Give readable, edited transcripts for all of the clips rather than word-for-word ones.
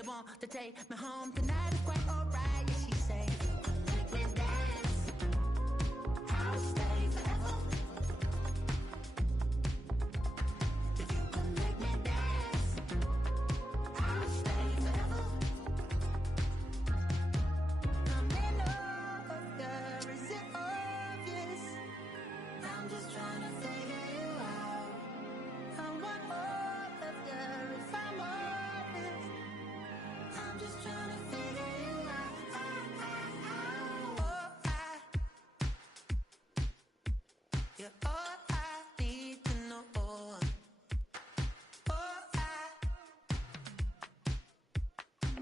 They want to take me home tonight. It's quite alright, yeah, she say. Make me dance. I'll stay forever. If you can make me dance, I'll stay forever. I'm in order, is it obvious? I'm just trying to figure you out. I want all of you if I'm honest. I'm just trying to figure you out. Oh, you're all I need to know. Oh,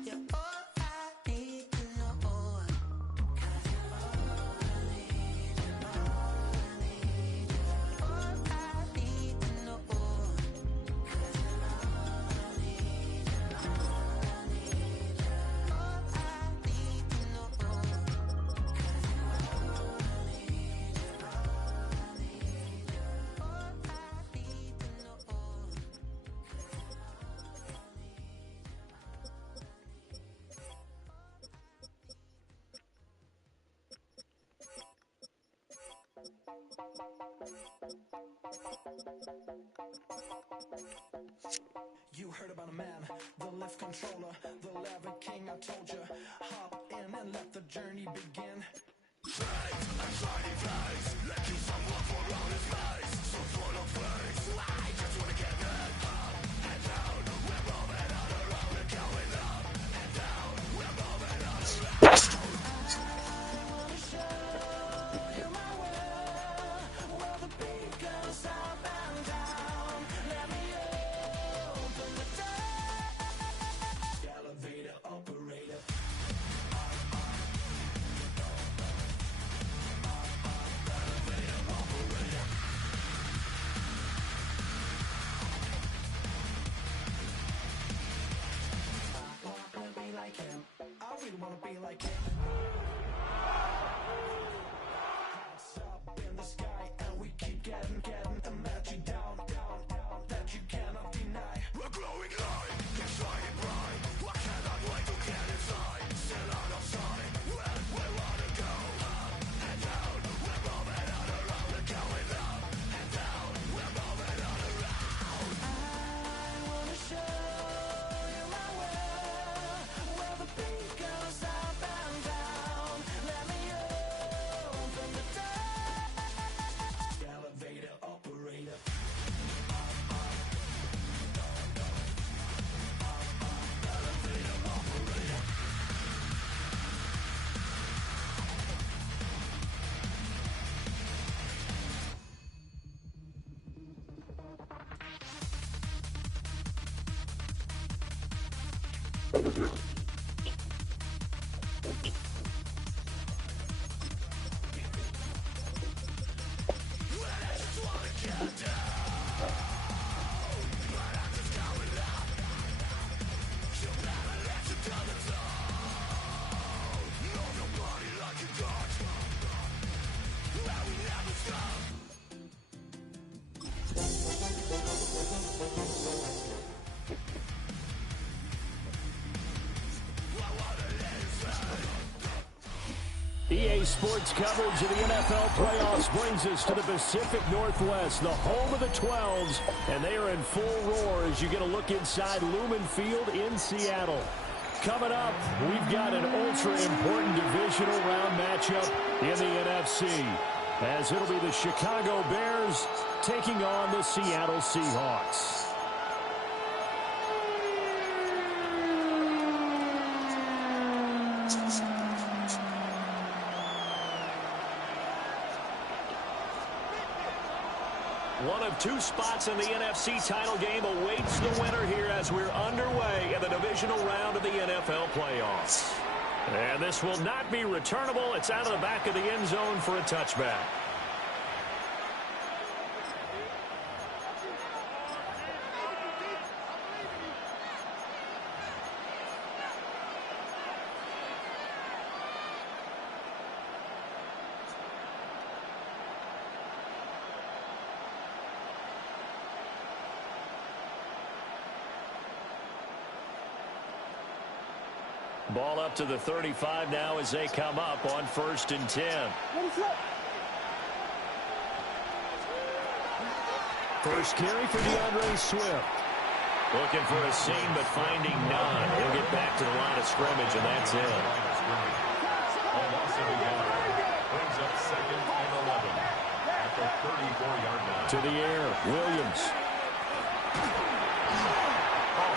you're all I need to know. 'Cause you're all I need, you're all I need, you're all I need to know. 'Cause you're all I need, you're all I need, you're all I need to know. 'Cause you're all I need, you're all I need, you're all I need to know. You heard about a man, the lift controller, the lever king. I told you, hop in and let the journey begin. Elevator operator. I wanna be like him. I really wanna be like him. Hearts up in the sky, and we keep getting and let you down, that you cannot deny. We're glowing light, keep shining bright. I cannot wait to get inside. Still out of sight, when we wanna go up and down. We're moving on around, we're going up and down. We're moving on around. I wanna show you my world, where the beat goes up and down. Let me open the door. Elevator operator. EA Sports coverage of the NFL playoffs brings us to the Pacific Northwest, the home of the 12s, and they are in full roar as you get a look inside Lumen Field in Seattle. Coming up, we've got an ultra-important divisional round matchup in the NFC, as it'll be the Chicago Bears taking on the Seattle Seahawks. One of two spots in the NFC title game awaits the winner here as we're underway in the divisional round of the NFL playoffs. And this will not be returnable. It's out of the back of the end zone for a touchback. Ball up to the 35 now as they come up on 1st and 10. First carry for DeAndre Swift. Looking for a seam, but finding none. He'll get back to the line of scrimmage, and that's it. Brings up 2nd and 11 at the 34-yard line. To the air, Williams.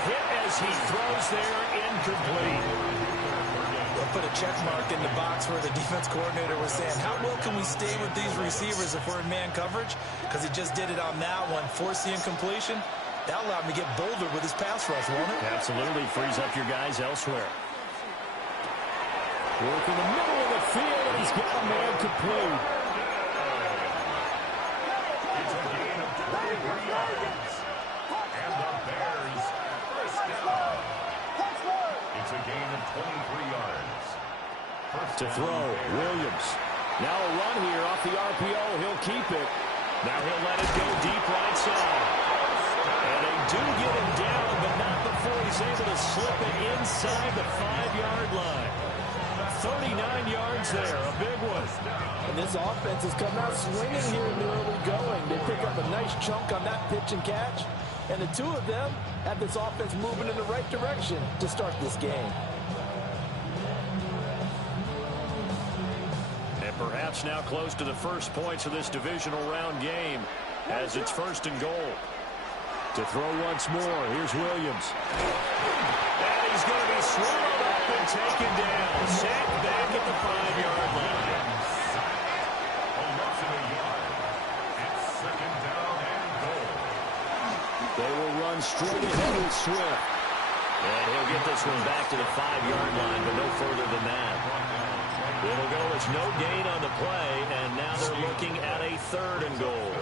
Hit as he throws there, incomplete. They'll put a check mark in the box where the defense coordinator was saying, how well can we stay with these receivers if we're in man coverage? Because he just did it on that one, force the incompletion. That allowed him to get bolder with his pass rush, won't it? Absolutely, frees up your guys elsewhere. Work in the middle of the field, and he's got a man complete. It's a gain of 23 yards. And the Bears first down. It's a gain of 23 yards. To throw, Williams. Now a run here off the RPO. He'll keep it. Now he'll let it go deep right side. And they do get him down, but not before he's able to slip it inside the 5-yard line. 39 yards there, a big one. And this offense has come out swinging here in the early going. They pick up a nice chunk on that pitch and catch. And the two of them have this offense moving in the right direction to start this game. And perhaps now close to the first points of this divisional round game as it's 1st and goal. To throw once more, here's Williams. And he's going to be swallowed up and taken down. Sacked back at the 5-yard line. A loss of a yard. It's 2nd down and goal. They will run straight ahead with Swift. And he'll get this one back to the 5-yard line, but no further than that. It'll go as no gain on the play, and now they're looking at a 3rd and goal.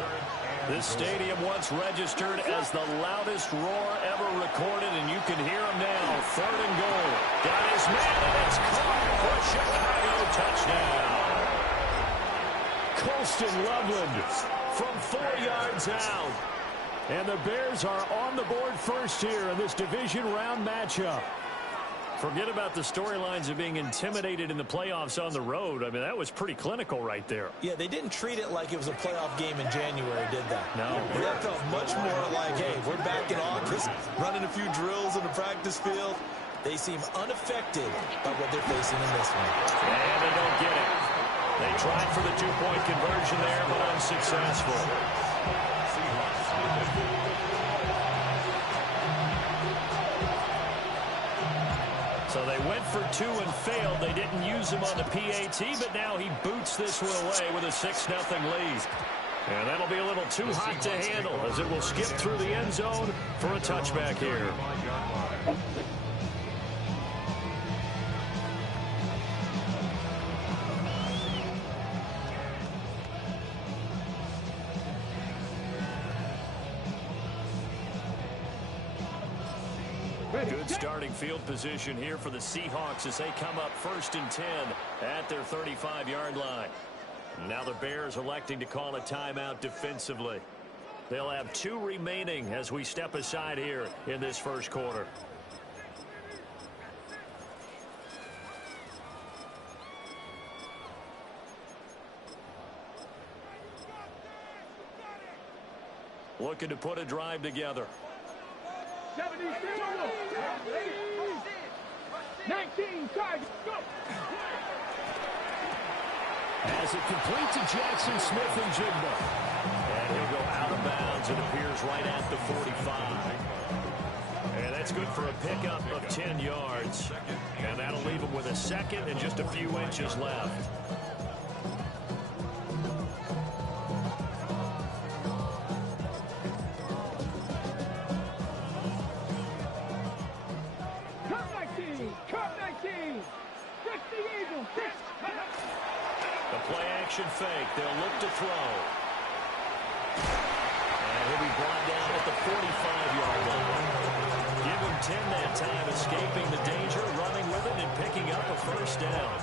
This stadium once registered as the loudest roar ever recorded, and you can hear him now. 3rd and goal. Got his man, and it's caught for a Chicago touchdown. Colston Loveland from 4 yards out. And the Bears are on the board first here in this division round matchup. Forget about the storylines of being intimidated in the playoffs on the road. I mean, that was pretty clinical right there. Yeah, they didn't treat it like it was a playoff game in January, did they? No. That felt much more like, hey, we're back in August, running a few drills in the practice field. They seem unaffected by what they're facing in this one. And they don't get it. They tried for the 2-point conversion there, but unsuccessful. So they went for 2 and failed. They didn't use him on the PAT, but now he boots this one away with a 6-0 lead. And that'll be a little too hot to handle as it will skip through the end zone for a touchback here. Good starting field position here for the Seahawks as they come up 1st and 10 at their 35-yard line. Now the Bears electing to call a timeout defensively. They'll have 2 remaining as we step aside here in this first quarter. Looking to put a drive together. 19, target, go! As it complete to Jackson Smith and Jigba. And he'll go out of bounds. It appears right at the 45. And that's good for a pickup of 10 yards. And that'll leave him with a 2nd and just a few inches left. Fake. They'll look to throw. And he'll be brought down at the 45-yard line. Give him 10 that time, escaping the danger, running with it, and picking up a 1st down.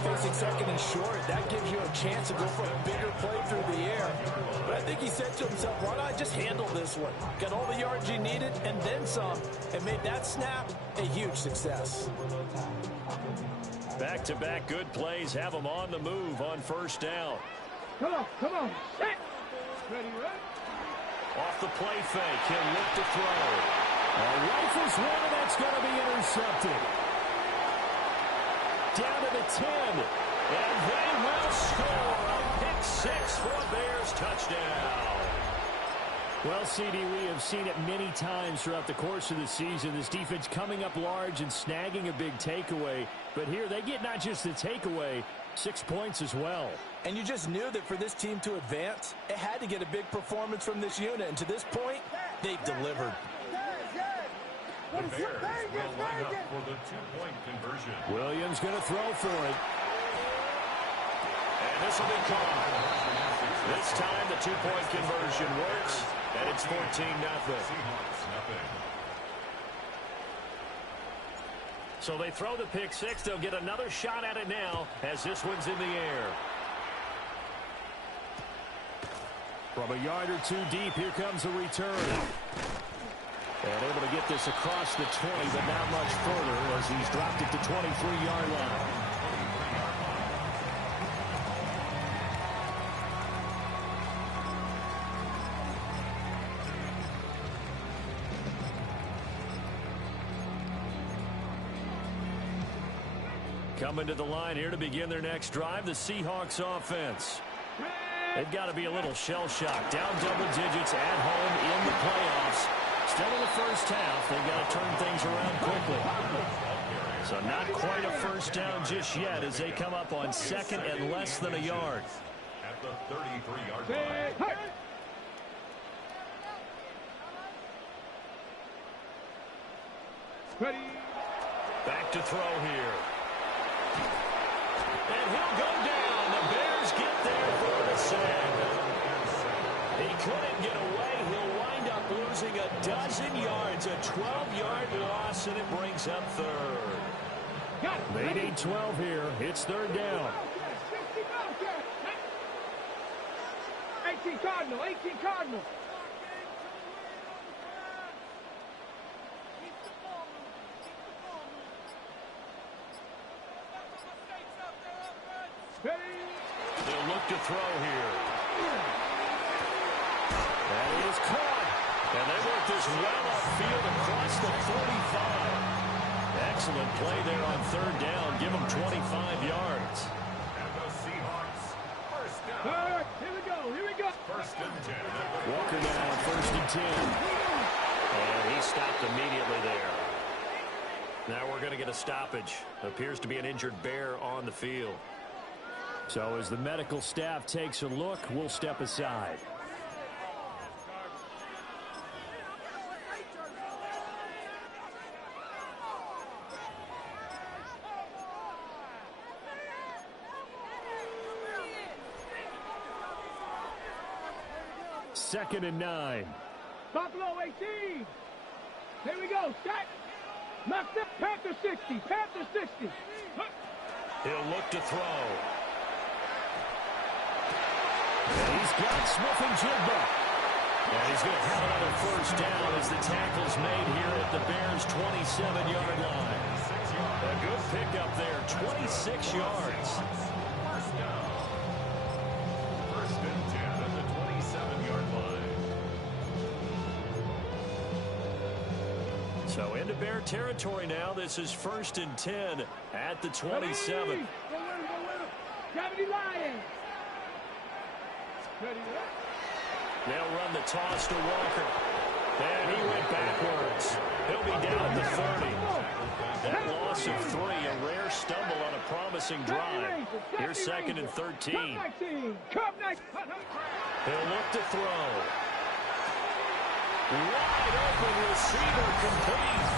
Facing 2nd and short, that gives you a chance to go for a bigger play through the air. But I think he said to himself, why not just handle this one? Got all the yards you needed and then some. and made that snap a huge success. Back-to-back good plays have them on the move on first down. Come on. Set. Ready, right? Off the play fake, he'll look to throw. Rifles one, and that's going to be intercepted. Down to the 10, and they will score a pick six for a Bears touchdown. Well, CD, we have seen it many times throughout the course of the season. This defense coming up large and snagging a big takeaway. But here they get not just the takeaway, 6 points as well. And you just knew that for this team to advance, it had to get a big performance from this unit. And to this point, they've delivered. The Bears will line up for the two-point conversion. Williams going to throw for it. And this will be caught. This time the two-point conversion works, and it's 14-0. Seahawks, nothing. So they throw the pick six. They'll get another shot at it now as this one's in the air. From a yard or two deep, here comes a return. And able to get this across the 20, but not much further as he's dropped it to 23-yard line. Coming to the line here to begin their next drive, the Seahawks offense. They've got to be a little shell-shocked. Down double digits at home in the playoffs. Still in the first half, they've got to turn things around quickly. So not quite a first down just yet as they come up on second and less than a yard. At the 33-yard line. Ready. Back to throw here. And he'll go down. The Bears get there for the sack. He couldn't get away. He'll wind up losing a dozen yards. A 12-yard loss, and it brings up third. They need 12 here. It's third down. 18 Cardinal. They'll look to throw here. That is caught. And they work this well upfield across the 45. Excellent play there on third down. Give them 25 yards. And the Seahawks, first down. Here we go. First and 10. Walker down, first and 10. And he stopped immediately there. Now we're going to get a stoppage. Appears to be an injured Bear on the field. So as the medical staff takes a look, we'll step aside. Second and 9. Buffalo 18. Here we go. Set. Left it. Panther 60. He'll look to throw. And he's got Smith and Jigba. And he's going to have another first down as the tackle's made here at the Bears' 27-yard line. A good pickup there, 26 yards. First down. First and 10 at the 27-yard line. So into Bear territory now. This is first and 10 at the 27. Go with him. Gravity Lions. Ready. They'll run the toss to Walker. And he went backwards. He'll be down at the 30. That loss of 3, a rare stumble on a promising drive. Here's second and 13. He'll look to throw. Wide open receiver complete.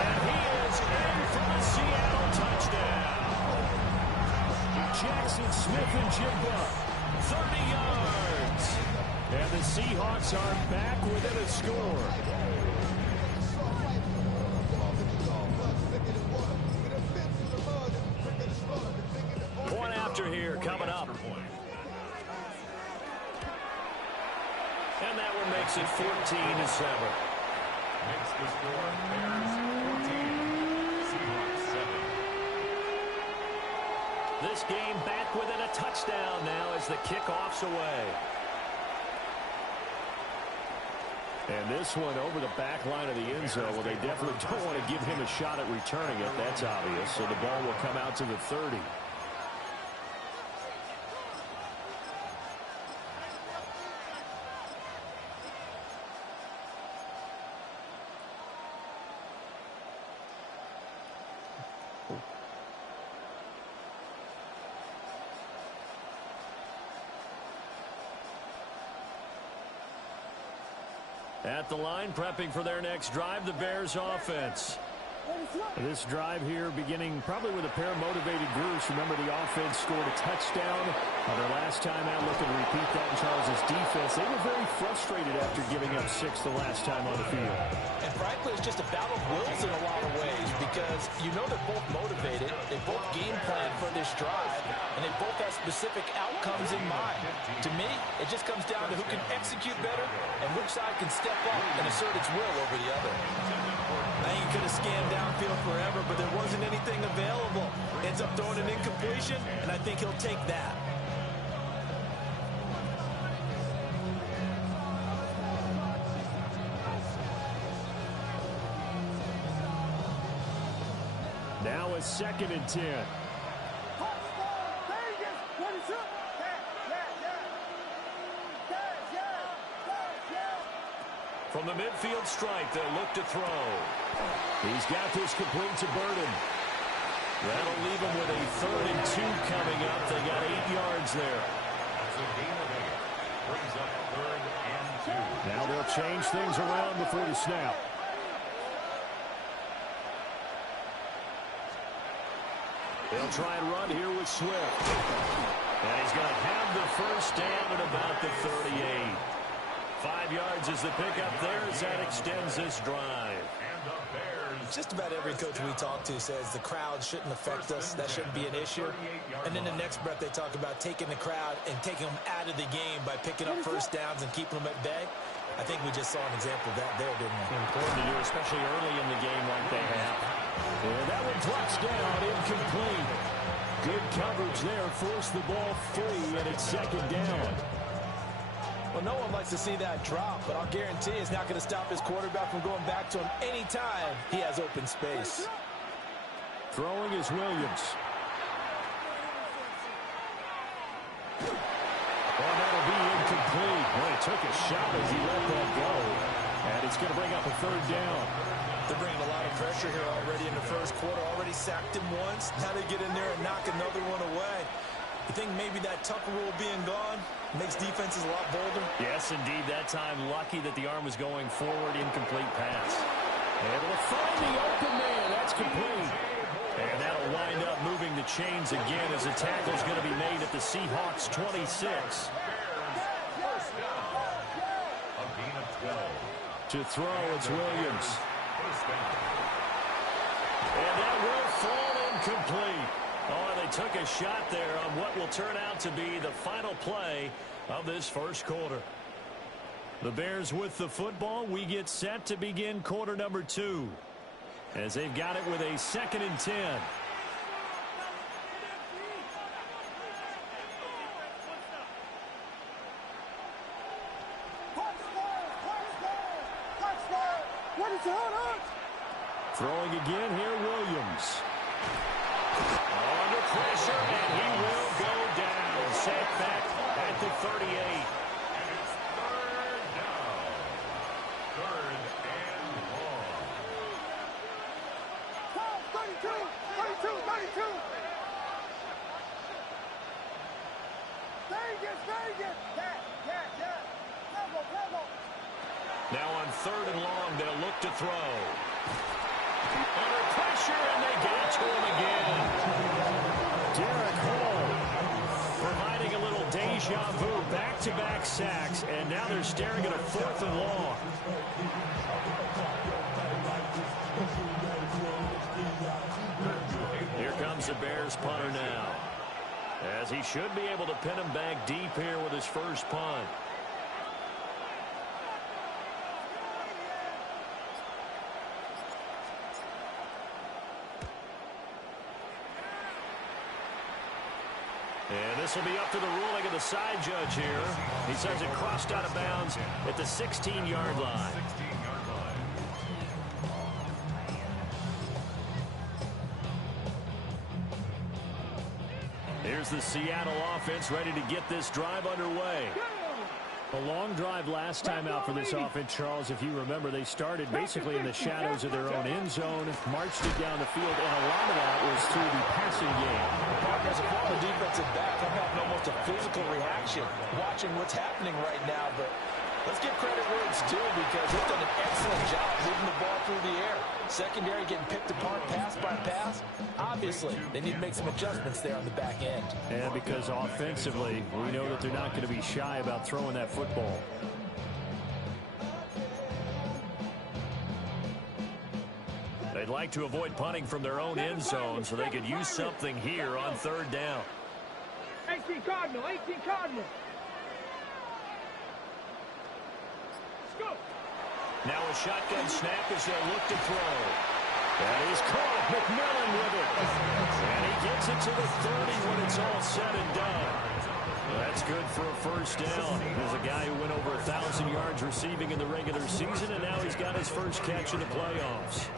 And he is in for the Seattle touchdown. Jackson Smith and Jigba. 30 yards. And the Seahawks are back within a score. Point after here coming up. And that one makes it 14-7. The score, Bears 14, Seahawks 7. This game back within a touchdown now as the kickoff's away. And this one over the back line of the end zone. Well, they definitely don't want to give him a shot at returning it. That's obvious. So the ball will come out to the 30. At the line, prepping for their next drive, the Bears offense. This drive here beginning probably with a pair of motivated groups. Remember, the offense scored a touchdown their last time out. Looking to repeat that in Charles' defense. They were very frustrated after giving up 6 the last time on the field. And frankly, it's just a battle of wills in a lot of ways because you know they're both motivated. They both game plan for this drive, and they both have specific outcomes in mind. To me, it just comes down to who can execute better and which side can step up and assert its will over the other. I think he could have scanned downfield forever, but there wasn't anything available. Ends up throwing an incompletion, and I think he'll take that. Now a 2nd and 10. From the midfield stripe, they'll look to throw. He's got this complete to Burden. That'll leave him with a 3rd and 2 coming up. They got 8 yards there. That's a gain of 8. Brings up 3rd and 2. Now they'll change things around before the snap. They'll try and run here with Swift. And he's going to have the first down at about the 38. 5 yards is the pickup there as that extends this drive. And the Bears. Just about every coach we talk to says the crowd shouldn't affect us. That shouldn't be an issue. And then the next breath they talk about taking the crowd and taking them out of the game by picking up first downs and keeping them at bay. I think we just saw an example of that there, didn't we? Important to do, especially early in the game like they have. And that one drops down, incomplete. Good coverage there, forced the ball free, and it's 2nd down. Well, no one likes to see that drop, but I'll guarantee it's not going to stop his quarterback from going back to him anytime he has open space. Throwing is Williams. Oh, that'll be incomplete. Boy, he took a shot as he let that go. And it's going to bring up a 3rd down. They're bringing a lot of pressure here already in the first quarter. Already sacked him once. Now they get in there and knock another one away. You think maybe that Tucker rule being gone makes defenses a lot bolder? Yes, indeed. That time, lucky that the arm was going forward. Incomplete pass. Able to find the open man. That's complete. And that'll wind up moving the chains again as the tackle's going to be made at the Seahawks 26. First down. A gain of 12. To throw, it's Williams. First down. And that will fall incomplete. Oh, they took a shot there on what will turn out to be the final play of this first quarter. The Bears with the football. We get set to begin quarter number 2. As they've got it with a 2nd and 10. Throwing again here, Williams. Under pressure, and he will go down. Set back at the 38. And it's 3rd down. 3rd and long. 32. Vegas. Now on 3rd and long, they'll look to throw. Under pressure, and they get it to him again. Derek Hall providing a little deja vu, back-to-back sacks, and now they're staring at a 4th and long. Here comes the Bears punter now, as he should be able to pin him back deep here with his first punt. 2 And this will be up to the ruling of the side judge here. He says it crossed out of bounds at the 16-yard line. Here's the Seattle offense ready to get this drive underway. A long drive last time out for this offense, Charles. If you remember, they started basically in the shadows of their own end zone, marched it down the field, and a lot of that was through the passing game. As a former defensive back, I'm having almost a physical reaction watching what's happening right now. But let's give credit where it's due, because they've done an excellent job moving the ball through the air. Secondary getting picked apart pass by pass. Obviously, they need to make some adjustments there on the back end. And because offensively, we know that they're not going to be shy about throwing that football. They'd like to avoid punting from their own end zone so they could use something here on third down. 18 Cardinal, 18 Cardinal. Let's go. Now a shotgun snap as they look to throw. And he's caught. McMillan with it. And he gets it to the 30 when it's all said and done. That's good for a first down. There's a guy who went over 1,000 yards receiving in the regular season, and now he's got his first catch in the playoffs.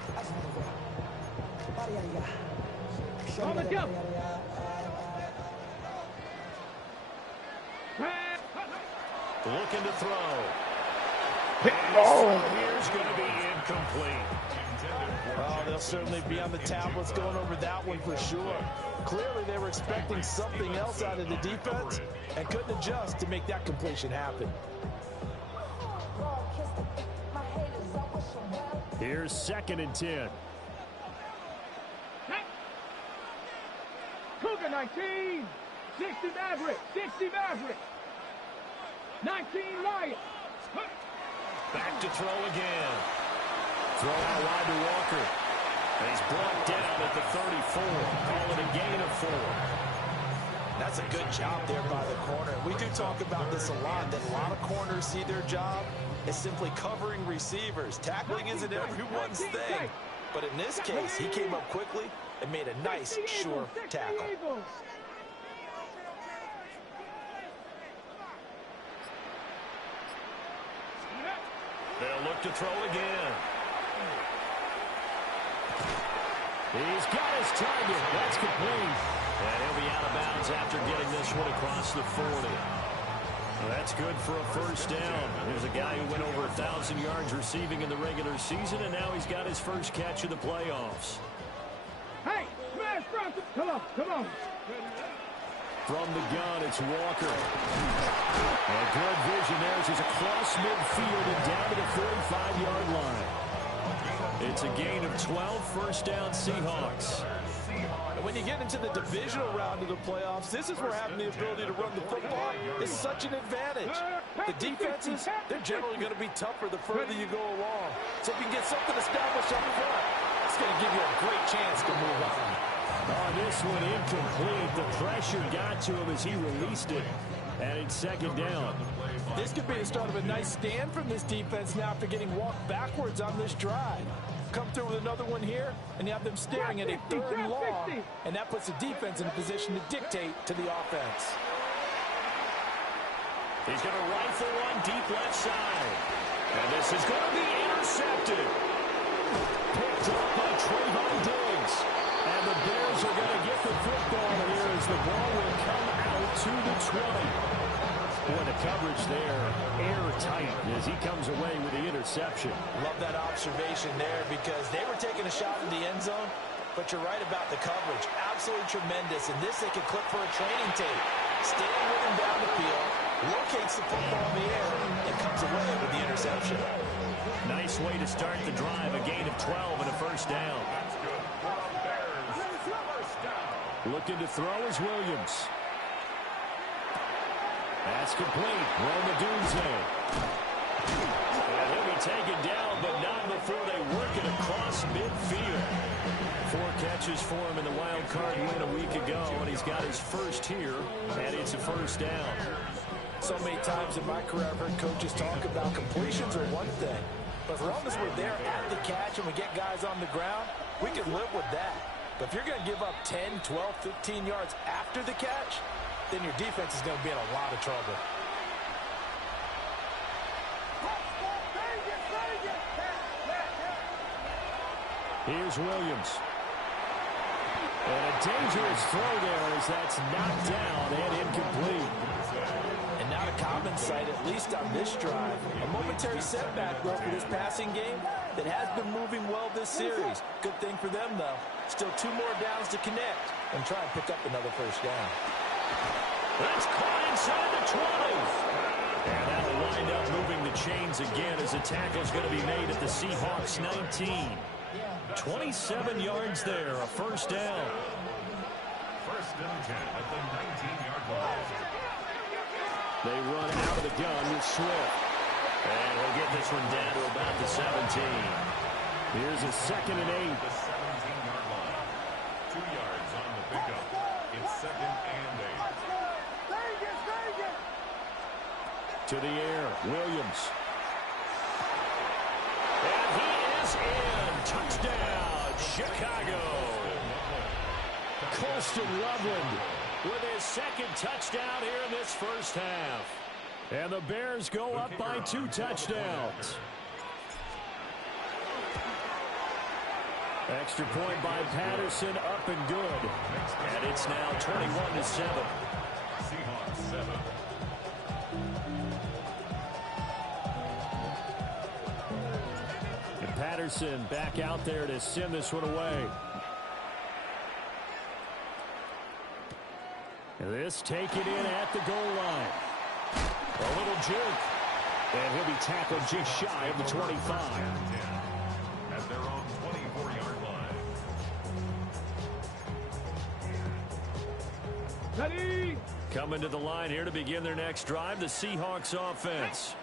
Looking to throw. Here's going to be incomplete. Oh, they'll certainly be on the tablets going over that one for sure. Clearly, they were expecting something else out of the defense and couldn't adjust to make that completion happen. Here's 2nd and 10. Cougar 19. 60 Maverick. 60 Maverick. 19 Lions. Back to throw again. Throw out wide to Walker. And he's brought down at the 34. Call it a gain of 4. That's a good job there by the corner. We do talk about this a lot, that a lot of corners see their job as simply covering receivers. Tackling isn't everyone's thing. But in this case, he came up quickly and made a nice, sure tackle. They'll look to throw again. He's got his target. That's complete. And he'll be out of bounds after getting this one across the 40. Well, that's good for a first down. There's a guy who went over 1,000 yards receiving in the regular season, and now he's got his first catch of the playoffs. Hey, smash front. Come on, come on. From the gun, it's Walker. And good vision there as he's across midfield and down to the 45-yard line. It's a gain of 12, first down Seahawks. And when you get into the divisional round of the playoffs, this is where having the ability to run the football is such an advantage. The defenses, they're generally going to be tougher the further you go along. So if you can get something established up front, it's going to give you a great chance to move on. On this one, incomplete. The pressure got to him as he released it. And it's 2nd down. This could be the start of a nice stand from this defense now after getting walked backwards on this drive. Come through with another one here, and you have them staring at a 3rd and long, and that puts the defense in a position to dictate to the offense. He's going to rifle one deep left side. And this is going to be intercepted. Picked up by Trayvon Diggs. And the Bears are going to get the football here as the ball will come out to the 20. Boy, the coverage there, airtight as he comes away with the interception. Love that observation there because they were taking a shot in the end zone, but you're right about the coverage. Absolutely tremendous. And this they can clip for a training tape. Staying with him down the field, locates the football in the air, and comes away with the interception. Nice way to start the drive, a gain of 12 and a first down. Looking to throw is Williams. That's complete. Roma Dunze. And he'll be taken down, but not before they work it across midfield. 4 catches for him in the wild card win a week ago, and he's got his first here, and it's a first down. So many times in my career, I've heard coaches talk about completions are one thing, but as long as we're there at the catch and we get guys on the ground, we can live with that. But if you're going to give up 10, 12, 15 yards after the catch, then your defense is going to be in a lot of trouble. Here's Williams. And a dangerous throw there as that's knocked down and incomplete. And not a common sight, at least on this drive. A momentary setback, though, for this passing game that has been moving well this series. Good thing for them, though. Still 2 more downs to connect and try and pick up another first down. That's caught inside the 20. And that'll wind up moving the chains again as the tackle's going to be made at the Seahawks 19. 27 yards there, a first down. First and 10 at the 19-yard line. They run out of the gun with Swift. And he'll get this one down to about the 17. Here's a 2nd and 8. The 17-yard line. 2 yards on the pickup. It's 2nd and 8. To the air, Williams. And he is in. Touchdown, Chicago. Colston Loveland with his 2nd touchdown here in this first half. And the Bears go up by 2 touchdowns. Extra point by Patterson, up and good. And it's now 21-7. Seahawks 7. And Patterson back out there to send this one away. And this taken in at the goal line. A little juke. And he'll be tackled just shy of the 25. At their own 24-yard line. Ready? Coming to the line here to begin their next drive, the Seahawks offense.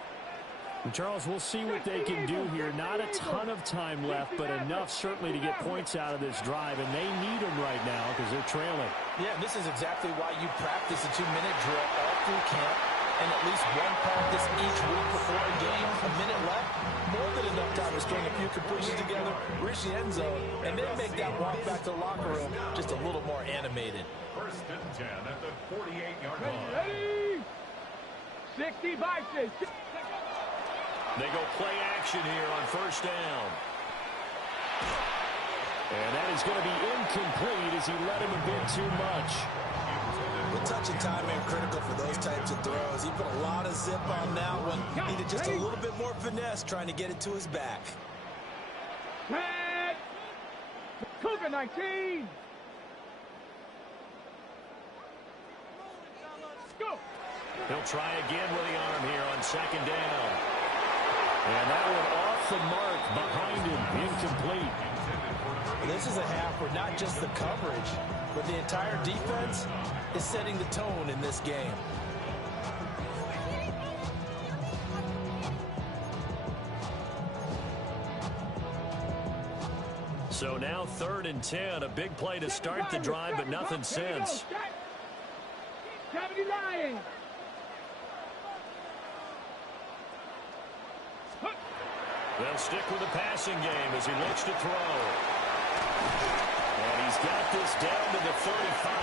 And Charles, we'll see what they can do here. Not a ton of time left, but enough certainly to get points out of this drive, and they need them right now because they're trailing. Yeah, this is exactly why you practice a 2-minute drill all through camp and at least one practice each week before a game. A minute left, more than enough time to string a few completions together, reach the end zone, and then make that walk back to the locker room just a little more animated. First and 10 at the 48-yard line. Ready? 60 boxes. They go play action here on first down. And that is going to be incomplete as he let him a bit too much. The touch and timing are critical for those types of throws. He put a lot of zip on that one. Needed just a little bit more finesse trying to get it to his back. Red. Cougar 19. Go. He'll try again with the arm here on 2nd down. And that one off the mark behind him, incomplete. This is a half where not just the coverage, but the entire defense is setting the tone in this game. So now 3rd and 10, a big play to start the drive, but nothing since. 79. They'll stick with the passing game as he looks to throw. And he's got this down to the 35.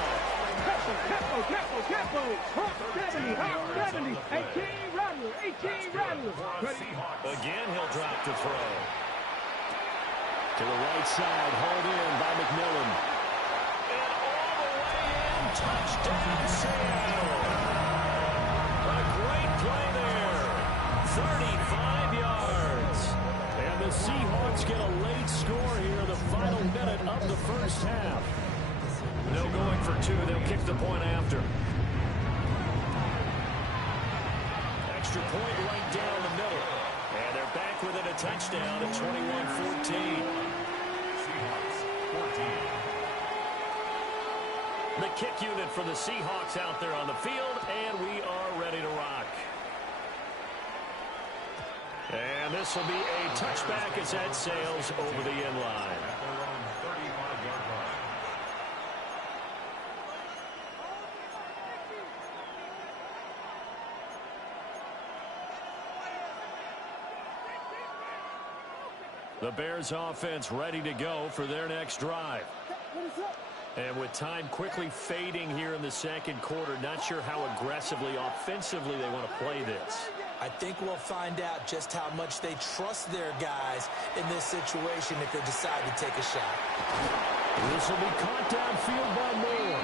Capo. 70, 18 Rattler. Ready? Again, he'll drop to throw. To the right side, hauled in by McMillan. And all the way in, touchdown, Seattle. A great play there. 35 yards. And the Seahawks get a late score here in the final minute of the first half. No going for 2. They'll kick the point after. Extra point right down the middle. And they're back within a touchdown at 21-14. Seahawks 14. The kick unit for the Seahawks out there on the field, and we are ready to rock. And this will be a touchback as that sails over the end line. At their own 35-yard line. The Bears offense ready to go for their next drive. And with time quickly fading here in the second quarter, not sure how aggressively, offensively they want to play this. I think we'll find out just how much they trust their guys in this situation if they decide to take a shot. This will be caught downfield by Moore.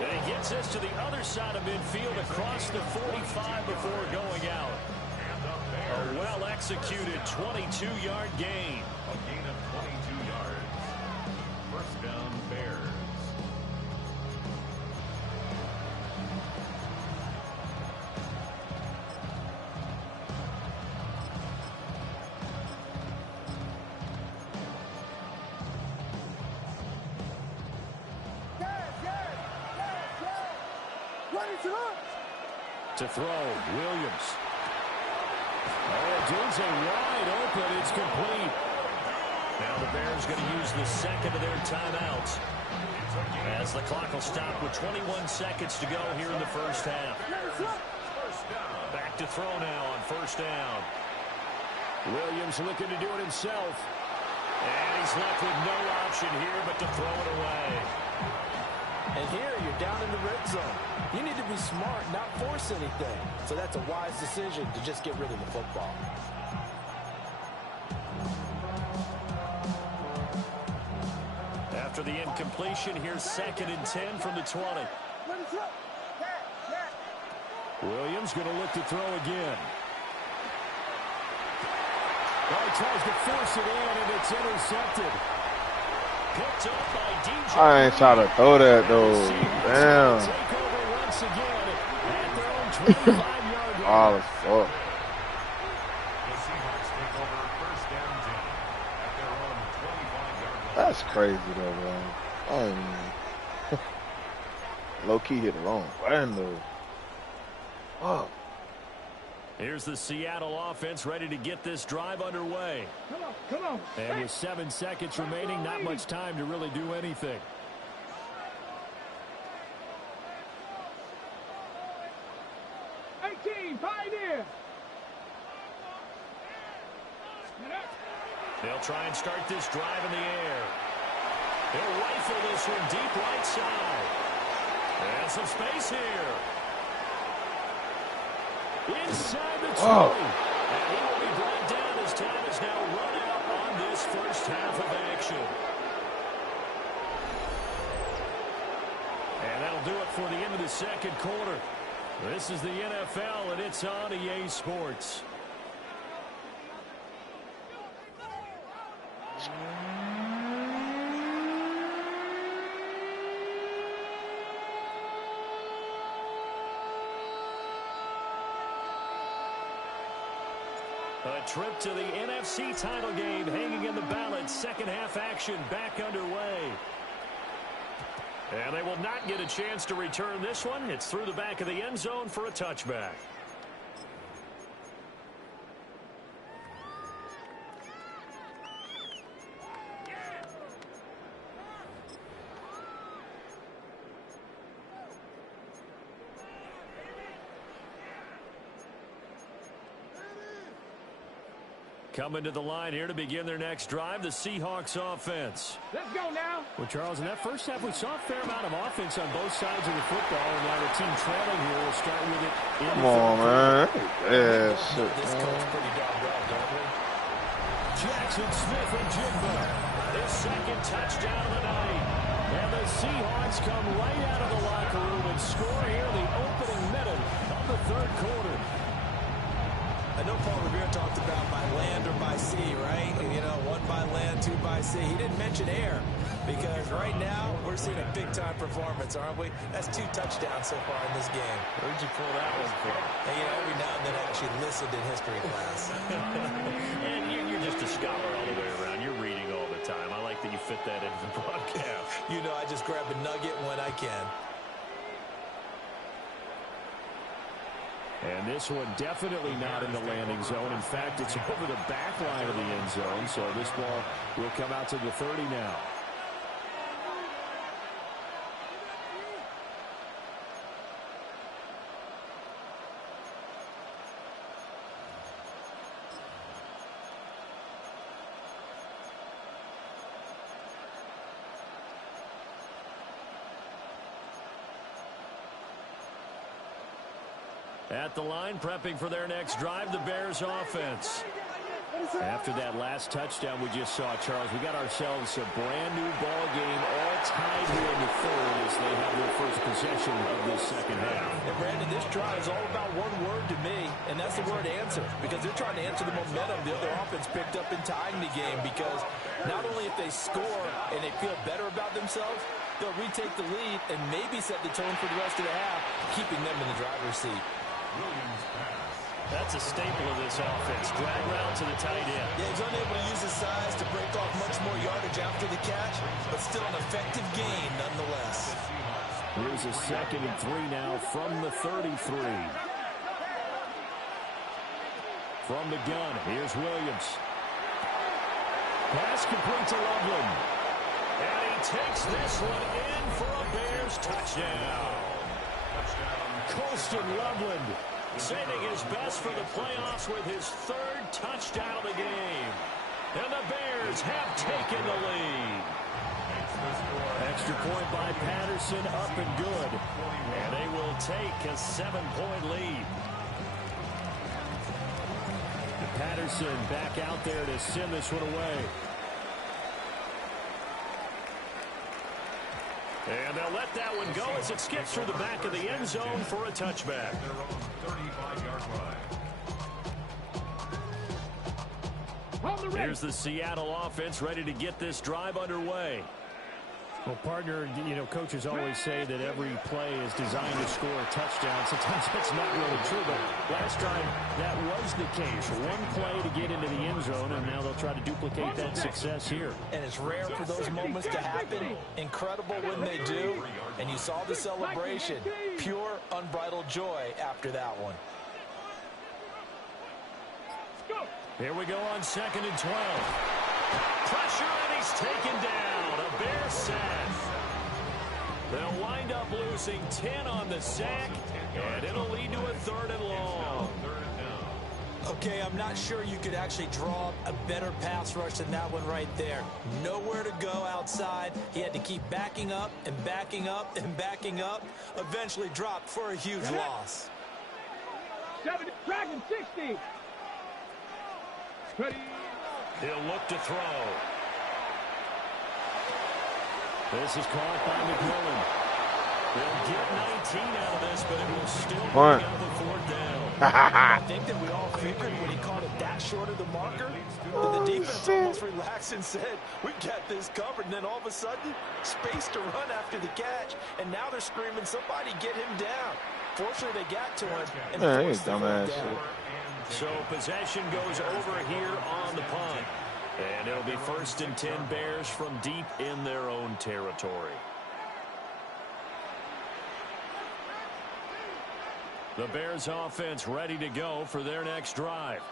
And he gets this to the other side of midfield across the 45 before going out. A well-executed 22-yard gain. A gain of 22 yards. First down, Bears. To throw, Williams. Oh, Dunze wide open. It's complete. Now the Bears going to use the second of their timeouts as the clock will stop with 21 seconds to go here in the first half. Back to throw now on first down. Williams looking to do it himself. And he's left with no option here but to throw it away. And here you're down in the red zone. You need to be smart, not force anything. So that's a wise decision to just get rid of the football. After the incompletion, here's 2nd and 10 from the 20. Williams going to look to throw again. Well, he tries to force it in, and it's intercepted. Picked up by DJ. I ain't trying to throw that, though. Damn. Take over once again at their own 25-yard line. Oh, fuck. The Seahawks take over first down 10 at their own 25-yard line. That's crazy, though, man. I don't even... Low-key hit the wrong button, though. Fuck. Here's the Seattle offense ready to get this drive underway. Come on. And with 7 seconds remaining, not much time to really do anything. Pioneer. They'll try and start this drive in the air. They'll rifle this one deep right side. And some space here. Inside the 20. And he will be brought down as time is now run out on this first half of action. And that'll do it for the end of the second quarter. This is the NFL, and it's on EA Sports. A trip to the NFC title game hanging in the balance. Second half action back underway. And they will not get a chance to return this one. It's through the back of the end zone for a touchback. Coming to the line here to begin their next drive, the Seahawks offense. Let's go now. Well, Charles, in that first half, we saw a fair amount of offense on both sides of the football, and now the team trailing here will start with it. Come on, man. Yeah, shit. This coach pretty darn well, don't we? Jackson Smith and Jigba. His second touchdown of the night. And the Seahawks come right out of the locker room and score here in the opening minute of the third quarter. I know Paul Revere talked about by land or by sea, right? You know, one by land, two by sea. He didn't mention air because right now we're seeing a big-time performance, aren't we? That's 2 touchdowns so far in this game. Where'd you pull that one from? And, you know, every now and then I actually listened in history class. And you're just a scholar all the way around. You're reading all the time. I like that you fit that into the broadcast. You know, I just grab a nugget when I can. And this one definitely not in the landing zone. In fact, it's over the back line of the end zone. So this ball will come out to the 30 now. At the line, prepping for their next drive, the Bears offense. After that last touchdown we just saw, Charles, we got ourselves a brand-new ball game, all tied here in the third as they have their first possession of this second half. And, Brandon, this drive is all about one word to me, and that's the word answer, because they're trying to answer the momentum the other offense picked up in tying the game, because not only if they score and they feel better about themselves, they'll retake the lead and maybe set the tone for the rest of the half, keeping them in the driver's seat. Williams pass. That's a staple of this offense. Drag route to the tight end. Yeah, he's unable to use his size to break off much more yardage after the catch, but still an effective gain nonetheless. Here's a 2nd and 3 now from the 33. From the gun, here's Williams. Pass complete to Loveland. And he takes this one in for a Bears touchdown. Colston Loveland saving his best for the playoffs with his 3rd touchdown of the game. And the Bears have taken the lead. Extra point by Patterson, up and good. And they will take a 7-point lead. Patterson back out there to send this one away. And they'll let that one go as it skips through the back of the end zone for a touchback. Their own 35-yard line. Here's the Seattle offense ready to get this drive underway. Well, partner, you know, coaches always say that every play is designed to score a touchdown. Sometimes that's not really true, but last time that was the case. One play to get into the end zone, and now they'll try to duplicate that success here. And it's rare for those moments to happen. Incredible when they do. And you saw the celebration. Pure, unbridled joy after that one. Here we go on 2nd and 12. Pressure, and he's taken down. A Bears sack. They'll wind up losing 10 on the sack, and it'll lead to a 3rd and long. Okay, I'm not sure you could actually draw a better pass rush than that one right there. Nowhere to go outside. He had to keep backing up and backing up and backing up. Eventually dropped for a huge loss. 7, Dragon 60. Ready. He'll look to throw. This is caught by McMillan. They'll get 19 out of this, but it will still bring up the 4th down. I think that we all figured when he called it that short of the marker, that the defense almost relaxed and said, we got this covered. And then all of a sudden, space to run after the catch. And now they're screaming, somebody get him down. Fortunately, they got to him. And he's dumbass. So possession goes over here on the punt. And it'll be 1st and 10 Bears from deep in their own territory. The Bears offense ready to go for their next drive.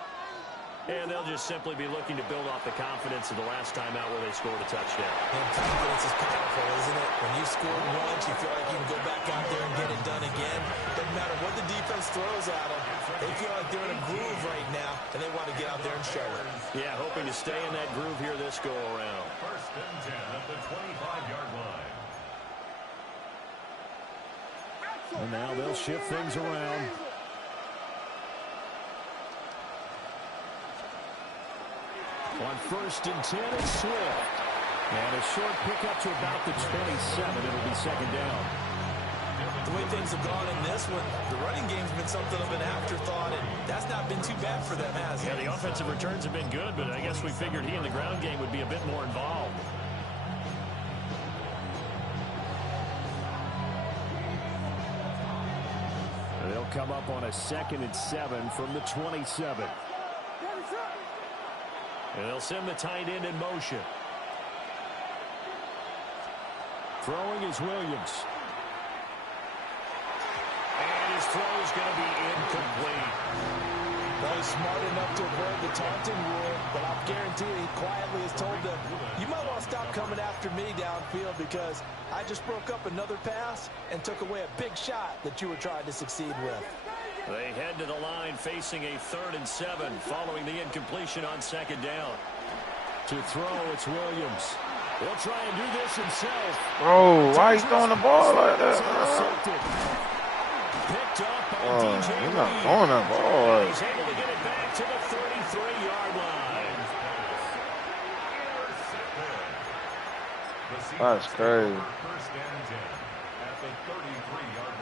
And they'll just simply be looking to build off the confidence of the last time out where they scored a touchdown. And confidence is powerful, isn't it? When you scored once, you feel like you can go back out there and get it done again. Doesn't matter what the defense throws at them. They feel like they're in a groove right now, and they want to get out there and show it. Yeah, hoping to stay in that groove here this go-around. 1st and 10 at the 25-yard line. And now they'll shift things around. On 1st and 10, it's Swift. And a short pickup to about the 27. It'll be 2nd down. The way things have gone in this one, the running game's been something of an afterthought, and that's not been too bad for them, has it? Yeah, the offensive returns have been good, but I guess we figured he in the ground game would be a bit more involved. They'll come up on a 2nd and 7 from the 27. And they'll send the tight end in motion. Throwing is Williams. And his throw is going to be incomplete. Well, he's smart enough to avoid the taunting rule, but I'll guarantee he quietly has told them, you might want to stop coming after me downfield because I just broke up another pass and took away a big shot that you were trying to succeed with. They head to the line facing a 3rd and 7 following the incompletion on 2nd down. To throw, it's Williams. He'll try and do this himself. Bro, why he's throwing the ball like that? Picked up by Oh, DJ he's not Reed. throwing that ball. He's able to get it back to the 33-yard line. That's crazy. First and 10 at the 33-yard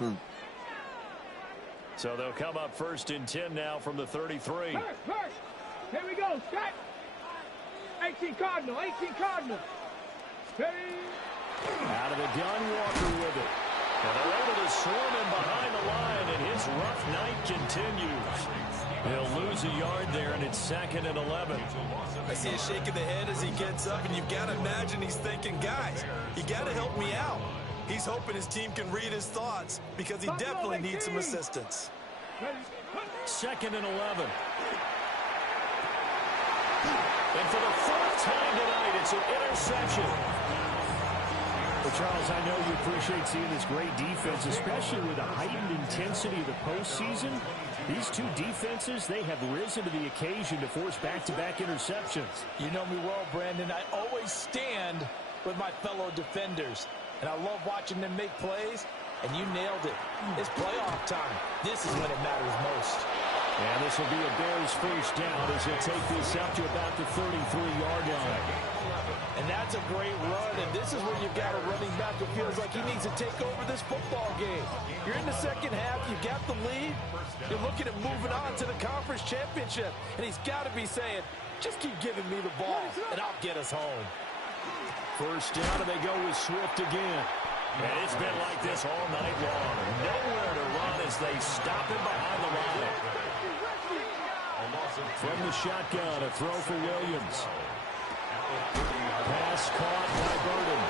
line. So they'll come up first and 10 now from the 33. First. Here we go. Set. 18 Cardinal. 18 Cardinal. Ready. Out of the gun, Walker with it. And they're able to swarm him behind the line, and his rough night continues. He'll lose a yard there, and it's 2nd and 11. I see him shaking the head as he gets up, and you've got to imagine he's thinking, guys, you got to help me out. He's hoping his team can read his thoughts because he definitely needs some assistance. 2nd and 11. And for the 4th time tonight, it's an interception. Well, Charles, I know you appreciate seeing this great defense, especially with the heightened intensity of the postseason. These two defenses, they have risen to the occasion to force back-to-back interceptions. You know me well, Brandon. I always stand with my fellow defenders, and I love watching them make plays, and you nailed it. It's playoff time. This is when it matters most. And this will be a Bears first down as he'll take this up to about the 33-yard line. And that's a great run, and this is where you've got a running back who feels like he needs to take over this football game. You're in the second half, you got the lead, you're looking at moving on to the conference championship, and he's got to be saying, just keep giving me the ball, and I'll get us home. First down, and they go with Swift again. And it's been like this all night long. Nowhere to run as they stop him behind the line. From the shotgun, a throw for Williams. Pass caught by Burden.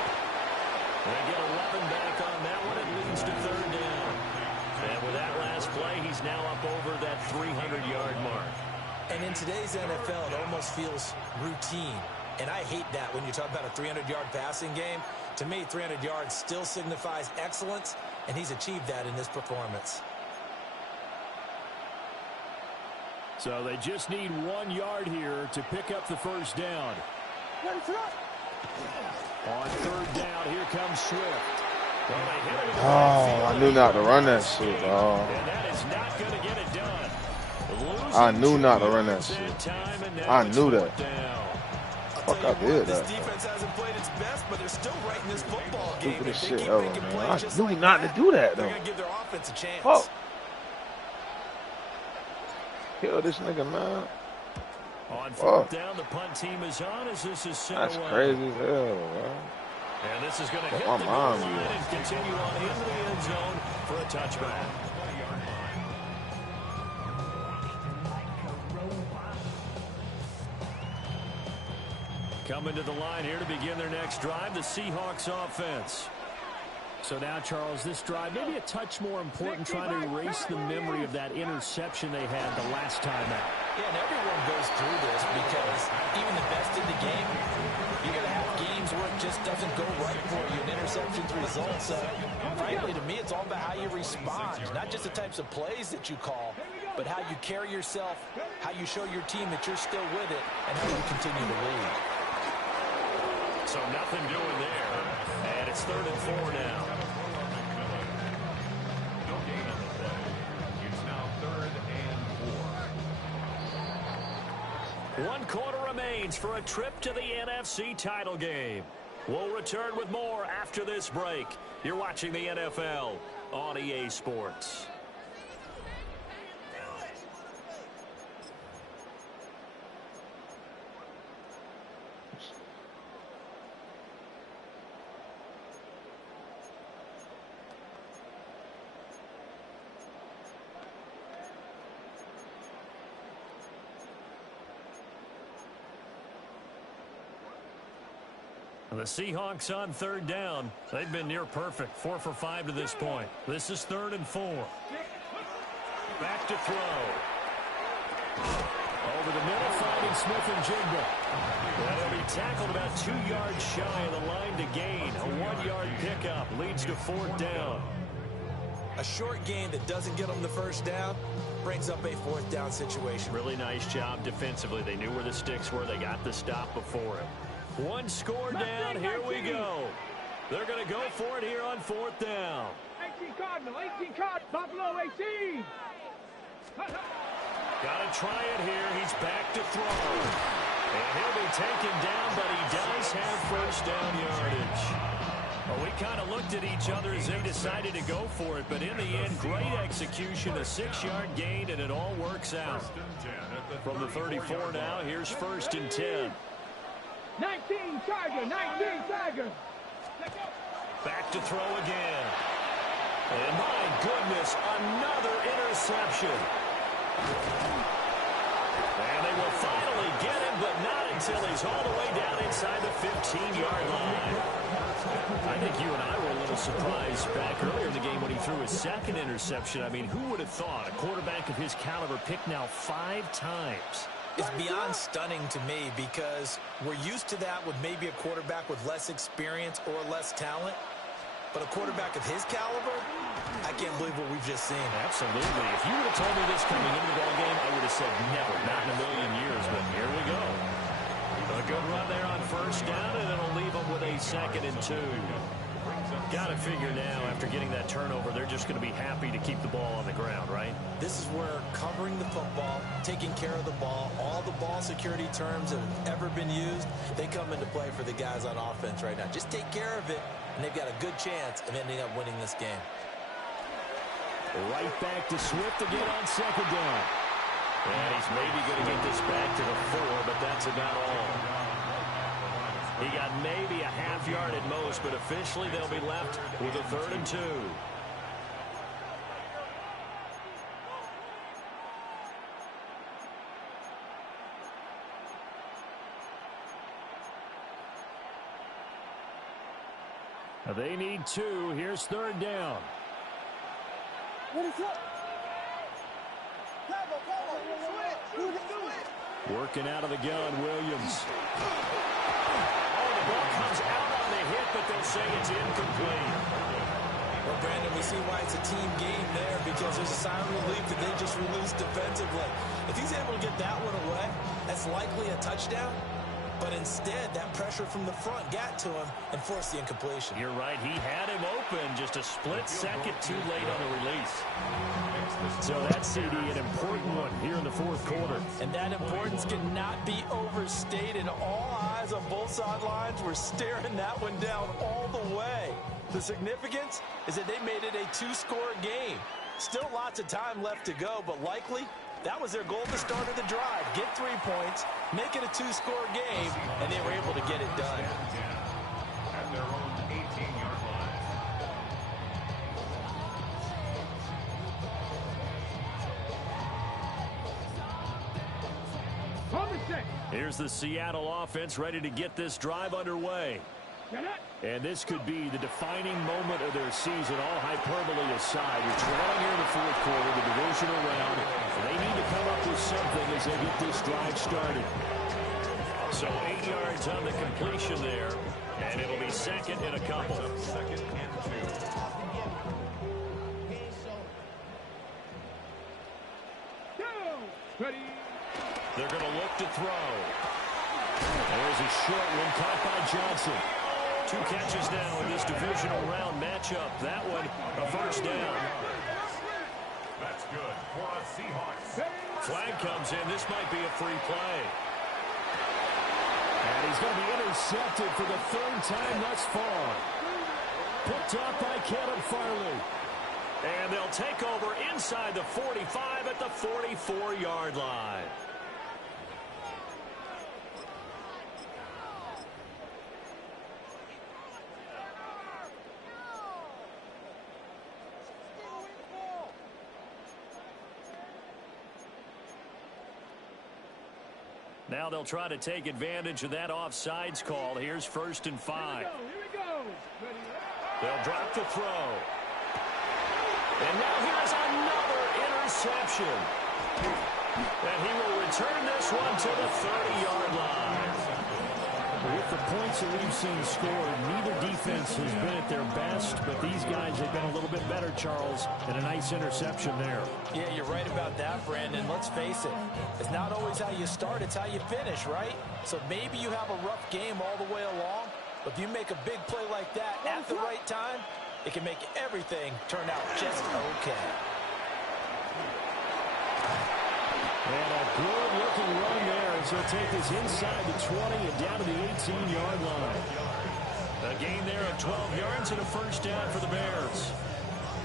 They get 11 back on that one. It leads to 3rd down. And with that last play, he's now up over that 300-yard mark. And in today's NFL, it almost feels routine. And I hate that when you talk about a 300-yard passing game. To me, 300 yards still signifies excellence, and he's achieved that in this performance. So they just need 1 yard here to pick up the first down. On 3rd down, here comes Swift. Well, they hit him in the backfield. I knew not to run that shit, dog. And that is not going to get it done. I knew not to run that shit. I knew that. Fuck, I did This that. defense hasn't played its best, but they're still right in this football game. Stupidest If they shit keep ever, making man. plays I just knew like not to do that, they're though. going to give their offense a chance. Fuck. Kill this nigga, man. On 4th down, the punt team is on as this is sent That's away. crazy as hell, man. And this is going to hit my the goal mind, line yeah. and continue on into the end zone for a touchback. Coming to the line here to begin their next drive, the Seahawks offense. So now, Charles, this drive maybe a touch more important, trying to erase the memory of that interception they had the last time out. Yeah, and everyone goes through this because even the best in the game, you're going to have games where it just doesn't go right for you, and interceptions result. So, frankly, to me, it's all about how you respond, not just the types of plays that you call, but how you carry yourself, how you show your team that you're still with it, and how you continue to lead. So nothing doing there, and it's 3rd and 4 now. No gain on the play. It's now 3rd and 4. 1 quarter remains for a trip to the NFC title game. We'll return with more after this break. You're watching the NFL on EA Sports. The Seahawks on 3rd down. They've been near perfect, 4 for 5 to this point. This is 3rd and 4. Back to throw. Over the middle, finding Smith and Jigba. That'll be tackled about 2 yards shy of the line to gain. A 1-yard pickup leads to 4th down. A short gain that doesn't get them the first down brings up a 4th down situation. Really nice job defensively. They knew where the sticks were. They got the stop before him. One score down. Here we go. They're going to go for it here on 4th down. 18 Cardinal, 18 Cardinal, Buffalo 18. Got to try it here. He's back to throw. And he'll be taken down, but he does have first down yardage. Well, we kind of looked at each other as they decided to go for it, but in the end, great execution, a 6-yard gain, and it all works out. From the 34 now, here's 1st and 10. 19 Tiger, 19 Tiger. Back to throw again. And my goodness, another interception. And they will finally get him, but not until he's all the way down inside the 15-yard line. I think you and I were a little surprised back earlier in the game when he threw his 2nd interception. I mean, who would have thought a quarterback of his caliber picked now 5 times? It's beyond stunning to me because we're used to that with maybe a quarterback with less experience or less talent. But a quarterback of his caliber, I can't believe what we've just seen. Absolutely. If you would have told me this coming into the ballgame, I would have said never, not in a million years. But here we go. A good run there on 1st down, and it'll leave them with a 2nd and 2. Got to figure now, after getting that turnover, they're just going to be happy to keep the ball on the ground, right? This is where covering the football, taking care of the ball, all the ball security terms that have ever been used, they come into play for the guys on offense right now. Just take care of it, and they've got a good chance of ending up winning this game. Right back to Swift again on 2nd down. And he's maybe going to get this back to the 4, but that's about all. He got maybe a half yard at most, but officially they'll be left with a 3rd and 2. They need 2. Here's 3rd down. Working out of the gun, Williams. Oh, the ball comes out on the hit, but they'll say it's incomplete. Well, Brandon, we see why it's a team game there because there's a sign of relief that they just released defensively. If he's able to get that one away, that's likely a touchdown. But instead, that pressure from the front got to him and forced the incompletion. You're right. He had him open just a split second too late on the release. So that's, CD, an important one here in the 4th quarter. And that importance cannot be overstated. All eyes on both sidelines were staring that one down all the way. The significance is that they made it a 2-score game. Still lots of time left to go, but likely that was their goal at the start of the drive. Get 3 points, make it a 2-score game, and they were able to get it done. At their own 18-yard line. On the 6. Here's the Seattle offense ready to get this drive underway. And this could be the defining moment of their season, all hyperbole aside. You're trailing here in the 4th quarter, the divisional round. They need to come up with something as they get this drive started. So 8 yards on the completion there, and it'll be 2nd and a couple. 2nd and 2. Ready. They're going to look to throw. There's a short one caught by Johnson. 2 catches now in this divisional round matchup. That one, a 1st down. That's good for a Seahawks. Flag comes in. This might be a free play. And he's going to be intercepted for the 3rd time thus far. Picked up by Caleb Farley. And they'll take over inside the 45 at the 44-yard line. Now they'll try to take advantage of that offsides call. Here's 1st and 5. Here we go. Ready. They'll drop the throw. And now here's another interception. And he will return this one to the 30-yard line. With the points that we've seen scored, neither defense has been at their best, but these guys have been a little bit better, Charles, and a nice interception there. Yeah, you're right about that, Brandon. Let's face it. It's not always how you start, it's how you finish, right? So maybe you have a rough game all the way along, but if you make a big play like that at the right time, it can make everything turn out just okay. And a good-looking run there as he'll take this inside the 20 and down to the 18-yard line. A gain there of 12 yards and a first down for the Bears.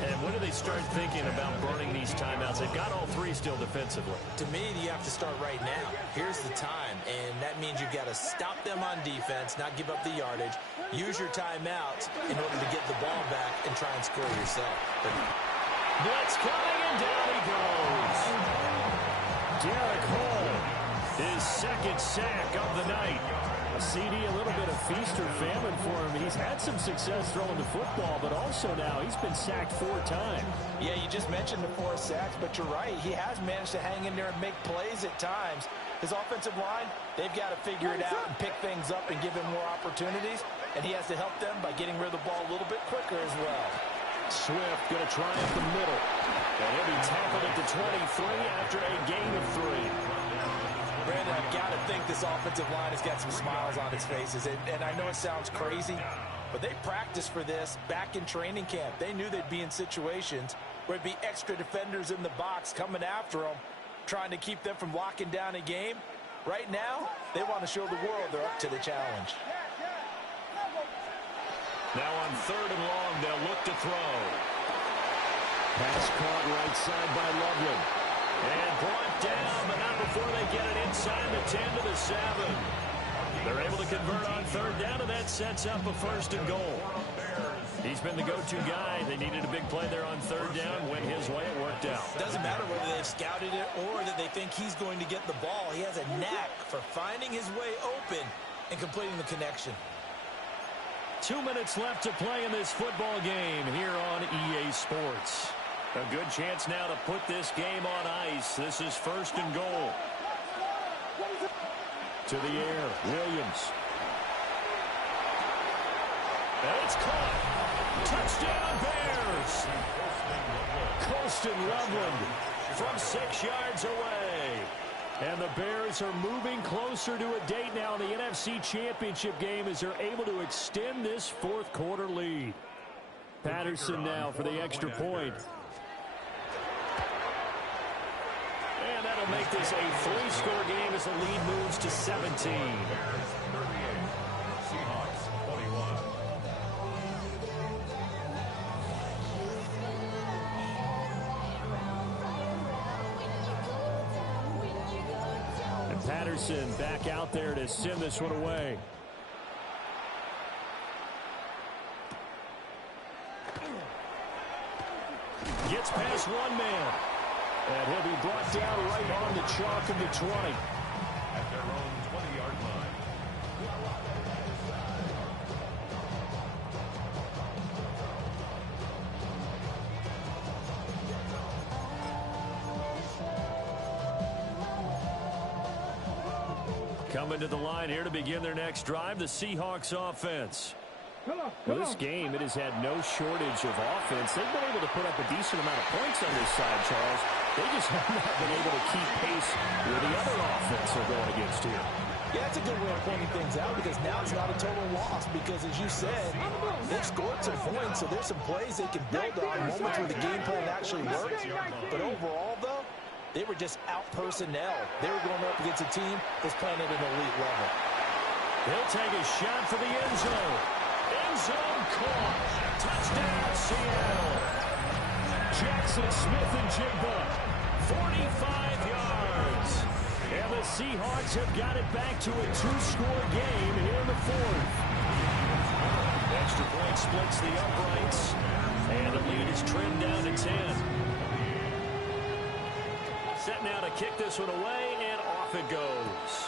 And when do they start thinking about burning these timeouts? They've got all three still defensively. To me, you have to start right now. Here's the time, and that means you've got to stop them on defense, not give up the yardage. Use your timeouts in order to get the ball back and try and score yourself. Blitz coming, and down he goes. Derek Hall, his second sack of the night. A CD, a little bit of feast or famine for him. He's had some success throwing the football, but also now he's been sacked 4 times. Yeah, you just mentioned the 4 sacks, but you're right. He has managed to hang in there and make plays at times. His offensive line, they've got to figure it out and pick things up and give him more opportunities, and he has to help them by getting rid of the ball a little bit quicker as well. Swift going to try up the middle. And he'll be tackled at the 23 after a gain of 3. Brandon, I've got to think this offensive line has got some smiles on its faces. And I know it sounds crazy, but they practiced for this back in training camp. They knew they'd be in situations where it'd be extra defenders in the box coming after them, trying to keep them from locking down a game. Right now, they want to show the world they're up to the challenge. Now on 3rd and long, they'll look to throw. Pass caught right side by Loveland. And brought down, but not before they get it inside the 10 to the 7. They're able to convert on 3rd down, and that sets up a 1st and goal. He's been the go-to guy. They needed a big play there on 3rd down. Went his way, it worked out. Doesn't matter whether they've scouted it or that they think he's going to get the ball. He has a knack for finding his way open and completing the connection. 2 minutes left to play in this football game here on EA Sports. A good chance now to put this game on ice. This is 1st and goal. To the air, Williams. And it's caught. Touchdown, Bears. Colston Loveland from 6 yards away. And the Bears are moving closer to a date now in the NFC Championship game as they're able to extend this 4th quarter lead. Patterson now for the extra point. And that'll make this a 3-score game as the lead moves to 17. Seahawks 21. And Patterson back out there to send this one away. Gets past one man. And he'll be brought down right on the chalk of the 20. At their own 20-yard line. Coming to the line here to begin their next drive, the Seahawks offense. Well, this game, it has had no shortage of offense. They've been able to put up a decent amount of points on this side, Charles. They just have not been able to keep pace with the other offense they're going against here. Yeah, that's a good way of pointing things out because now it's not a total loss because, as you said, they've scored some points, so there's some plays they can build on, moments where the game plan actually works. But overall, though, they were just out personnel. They were going up against a team that's playing at an elite level. He'll take a shot for the end zone. End zone caught. Touchdown, Seattle. Jackson Smith and Jigba, 45 yards. And the Seahawks have got it back to a 2-score game here in the 4th. Extra point splits the uprights. And the lead is trimmed down to 10. Set now to kick this one away, and off it goes.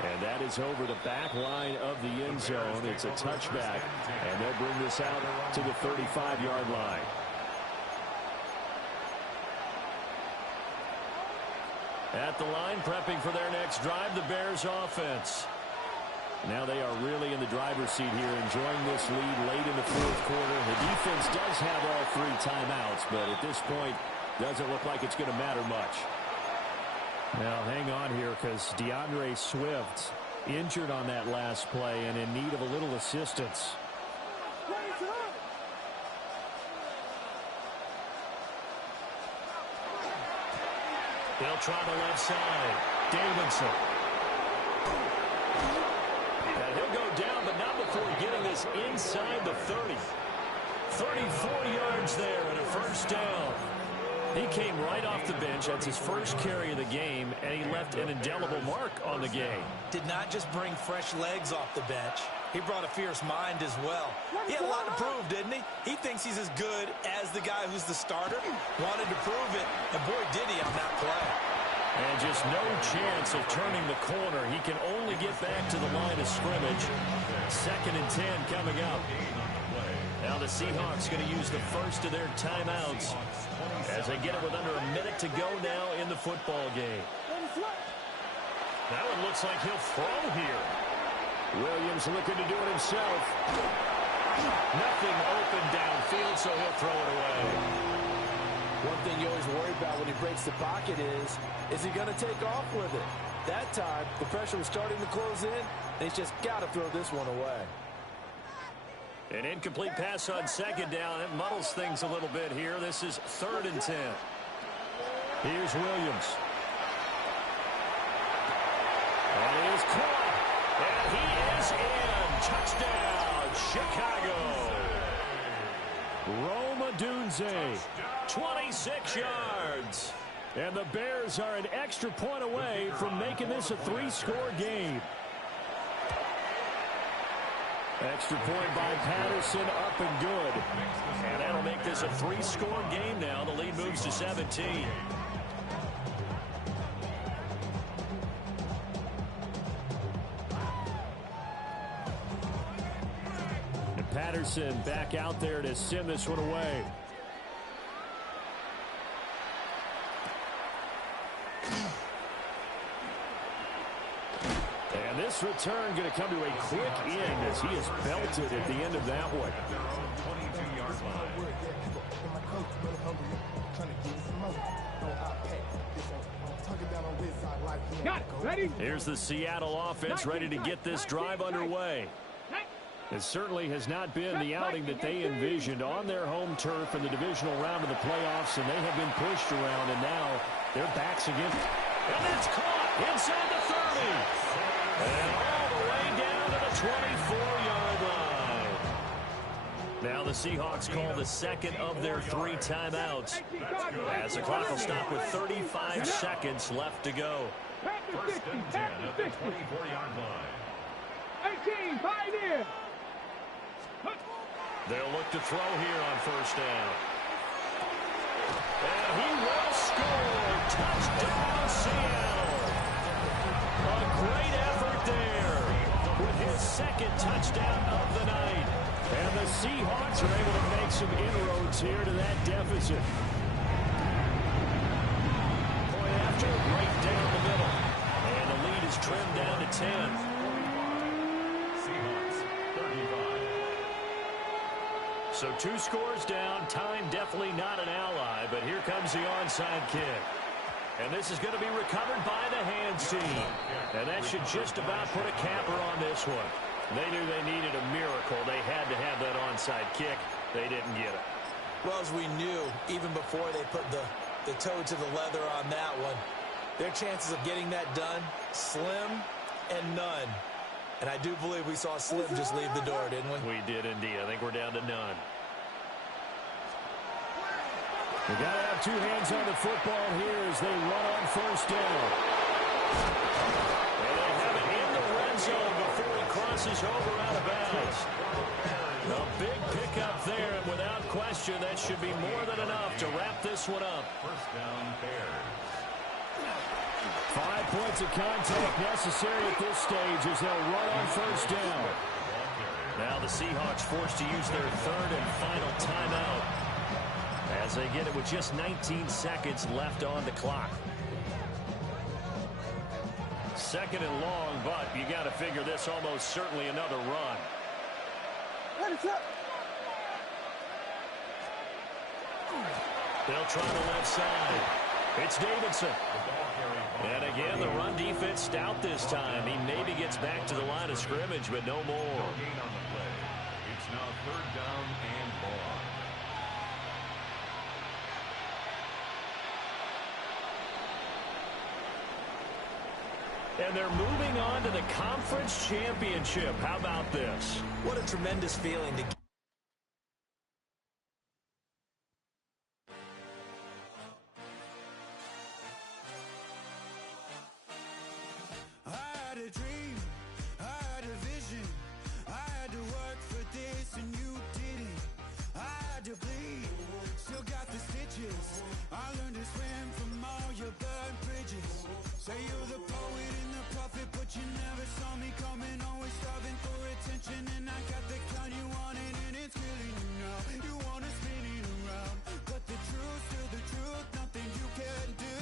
And that is over the back line of the end zone. It's a touchback, and they'll bring this out to the 35-yard line. At the line, prepping for their next drive, the Bears offense. Now they are really in the driver's seat here, enjoying this lead late in the fourth quarter. The defense does have all 3 timeouts, but at this point, doesn't look like it's going to matter much. Now, hang on here, because DeAndre Swift injured on that last play and in need of a little assistance. They'll try the left side. Davidson. And he'll go down, but not before getting this inside the 30. 34 yards there and a first down. He came right off the bench. That's his first carry of the game, and he left an indelible mark on the game. Did not just bring fresh legs off the bench. He brought a fierce mind as well. He had a lot to prove, didn't he? He thinks he's as good as the guy who's the starter. Wanted to prove it, and boy, did he on that play. And just no chance of turning the corner. He can only get back to the line of scrimmage. 2nd and 10 coming up. Now the Seahawks going to use the first of their timeouts as they get it with under a minute to go now in the football game. Now it looks like he'll throw here. Williams looking to do it himself. Nothing open downfield, so he'll throw it away. One thing you always worry about when he breaks the pocket is he going to take off with it? That time, the pressure was starting to close in, and he's just got to throw this one away. An incomplete pass on 2nd down. It muddles things a little bit here. This is 3rd and 10. Here's Williams. And he is caught. And he is in. Touchdown, Chicago. Rome Odunze, 26 yards. And the Bears are an extra point away from making this a 3-score game. Extra point by Patterson, up and good. And that'll make this a 3-score game now. The lead moves to 17. And Patterson back out there to send this one away. This return going to come to a quick end as he is belted at the end of that one. 22-yard line. Got it. Ready? Here's the Seattle offense ready to get this drive underway. It certainly has not been the outing that they envisioned on their home turf in the divisional round of the playoffs, and they have been pushed around, and now their backs against. And it's caught inside the 30. And all the way down to the 24-yard line. Now the Seahawks call the 2nd of their 3 timeouts as the clock will stop with 35 seconds left to go. 1st and 10 at the 24-yard line. 18, pioneer. They'll look to throw here on 1st down. And he will score. Touchdown, Seattle. A great effort there with his 2nd touchdown of the night. And the Seahawks are able to make some inroads here to that deficit. Point after, right down the middle. And the lead is trimmed down to 10. Seahawks, 35. So 2 scores down. Time definitely not an ally, but here comes the onside kick. And this is going to be recovered by the hands team. And that should just about put a capper on this one. They knew they needed a miracle. They had to have that onside kick. They didn't get it. Well, as we knew, even before they put the toe to the leather on that one, their chances of getting that done, slim and none. And I do believe we saw Slim just leave the door, didn't we? We did indeed. I think we're down to none. They got to have 2 hands on the football here as they run on 1st down. And they have it in the red zone before he crosses over out of bounds. A big pickup there, and without question, that should be more than enough to wrap this one up. 1st down, Bears. 5 points of contact necessary at this stage as they'll run on 1st down. Now the Seahawks forced to use their 3rd and final timeout as they get it with just 19 seconds left on the clock. 2nd and long, but you got to figure this almost certainly another run. They'll try the left side. It's Davidson. And again, the run defense stout this time. He maybe gets back to the line of scrimmage, but no more. Gain on the play. It's now 3rd down and long. And they're moving on to the conference championship. How about this? What a tremendous feeling to I learned to swim from all your burnt bridges. Say you're the poet and the prophet, but you never saw me coming. Always starving for attention, and I got the kind you wanted, and it's killing you now. You wanna spin it around, but the truth's still the truth. Nothing you can do.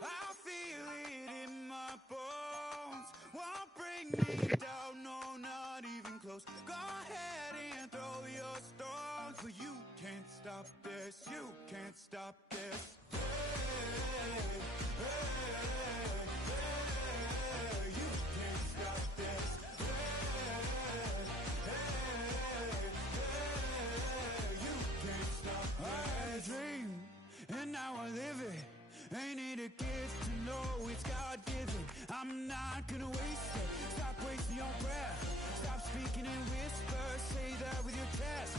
I feel it in my bones. Won't bring me down, no, not even close. Go ahead and throw your stones, but you can't stop this. You can't stop this. Hey, hey, hey, you can't stop this. Hey, hey, hey, you can't stop this. I had a dream, and now I live it. Ain't it a gift to know it's God-given? I'm not gonna waste it. Stop wasting your breath. Stop speaking in whispers. Say that with your chest.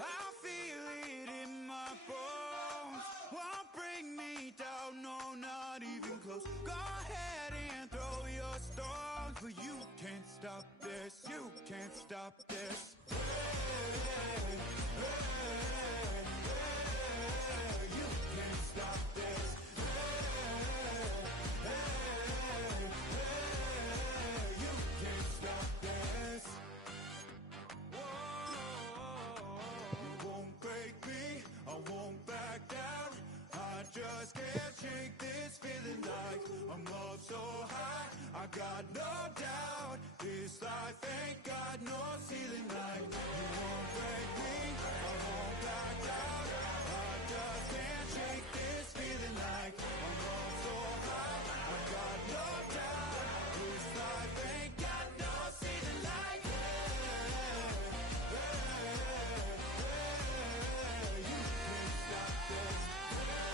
I feel it in my bones. Won't bring me down, no, not even close. Go ahead and throw your stones, but you can't stop this. You can't stop this. Hey, hey, hey, hey, you can't stop this. Hey, hey, hey, you can't stop this. You won't break me, I won't back down. I just can't shake this feeling like I'm up so high. I got no doubt, this life ain't got no ceiling like. You won't break me, I won't back down. I just can't shake this feeling like I'm up so high. I got no doubt, this life ain't got no ceiling like. You can't stop this. You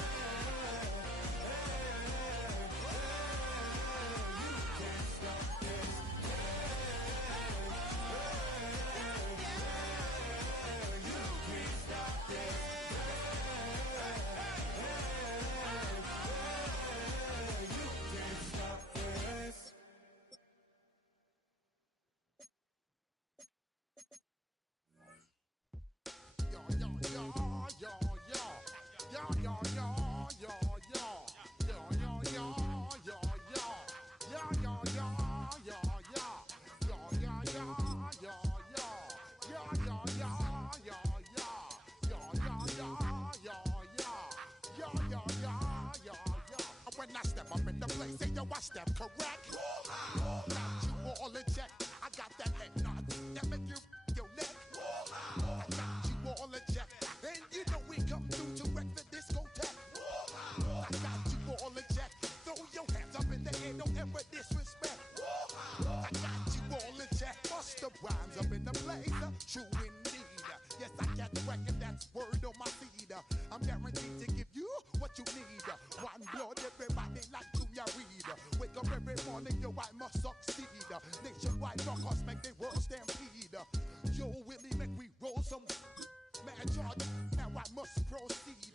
can't stop this. You can't stop this. You can't stop this. When I step up in the place, say yo, I step correct. Got you all in check. I got that head nod that make you your neck. I got you all in check, and you know we come through to wreck the discotheque. I got you all in check. Throw your hands up in the air, don't ever disrespect. I got you all in check. Bust the rhymes up in the place, true indeed. Yes, I got the record, that's word on my feed. I'm guaranteed to give you what you need. One blood, everybody like Junior Reed. Wake up every morning, yo, I must succeed. Nationwide knockouts make the world stampede. Yo, Willie, make we roll some mad charge. Now I must proceed.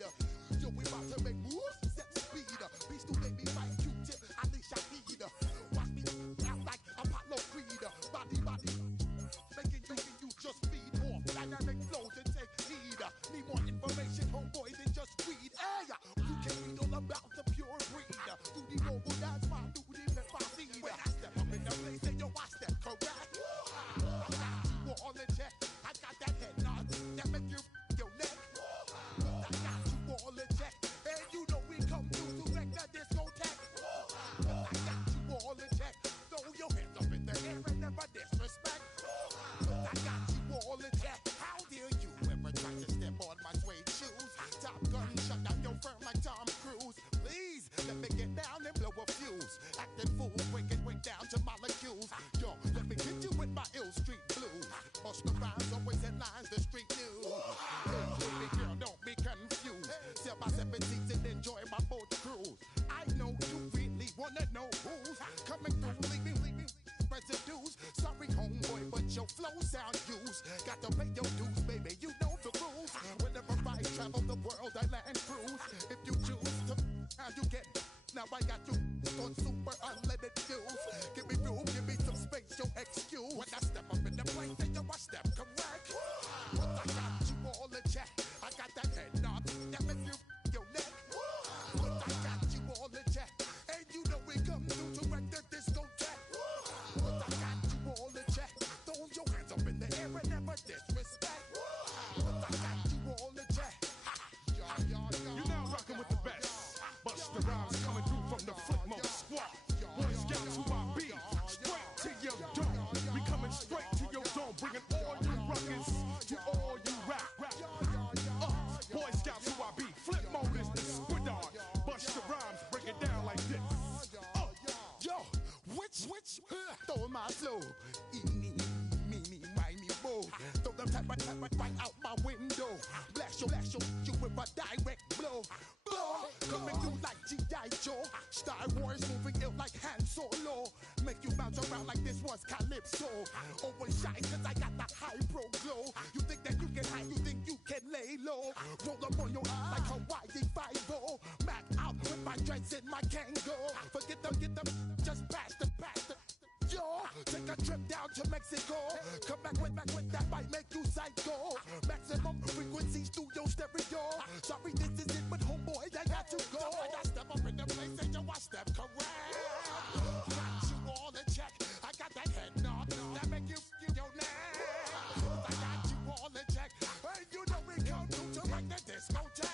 Yo, we about to make moves, set speed. Beast to make me fight Q-tip, at least I need. Watch me out like Apollo Creed. Body, making you just feed off dynamic flows and take heed. Need more information, homeboy, than just read. Hey, you can read all about the pure breed. Do the noble dance, my duty, let my seed. When I step up in the place, say yo, I step correct. I got you all in check. I got that head nod that make you your neck. I got you all in check, and you know we come through to wreck the discotheque. I got your flow sound use. Got to pay your dues, baby, you know the rules. Whenever I travel the world, I land cruise. If you choose to, how you get. Now I got you on super unleaded fuels. Give me room, give me some space, your excuse. When I step up in the place, then you I step correct. But I got you all in check. I got that head nod that make you your neck. But I got you all in check. And you know we come through to wreck the discotheque. But I got you all in check. Throw your hands up in the air and never disrespect. But I got you all in check. You're now rocking with the best. Bust the rhymes coming through from the flip mode squad. Boy Scouts who I be, straight to your dome. We coming straight to your dome, bringing all you ruckus to all you rap. Boy Scouts who I be, flip mode is the squid on. Bust the rhymes, break it down like this. Yo, which, throw my flow. Me, bo. Throw them type right out my window. Blast your, you with a direct blow. Coming through like G.I. Joe. Star Wars moving ill like Han Solo. Make you bounce around like this was Calypso. Always shine cause I got the high pro glow. You think that you can hide, you think you can lay low. Roll up on your eye like Hawaii 5-0. Mac out with my dreads in my Kango. Forget them, get them, just pass the. Yo, take a trip down to Mexico. Come back with that might make you psycho. Maximum frequency studio stereo. Sorry, this is it, but homeboy, I got to go. I step up in the place and yo, I step correct. Got you all in check. I got that head nod that make you your neck. I got you all in check. And you know we come through to like the discotheque.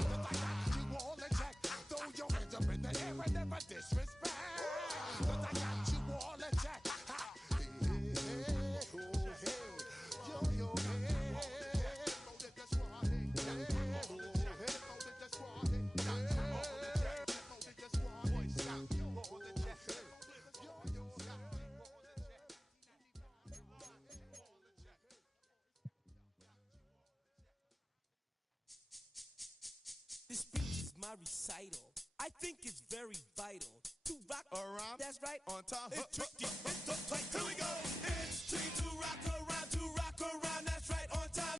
I got you all in check. Throw your hands up in the air and never disrespect. I got you all in check. This speech is my recital. I think it's very vital to rock around. That's right. On time. It's tricky. It's so tight. Here we go. It's tricky to rock around.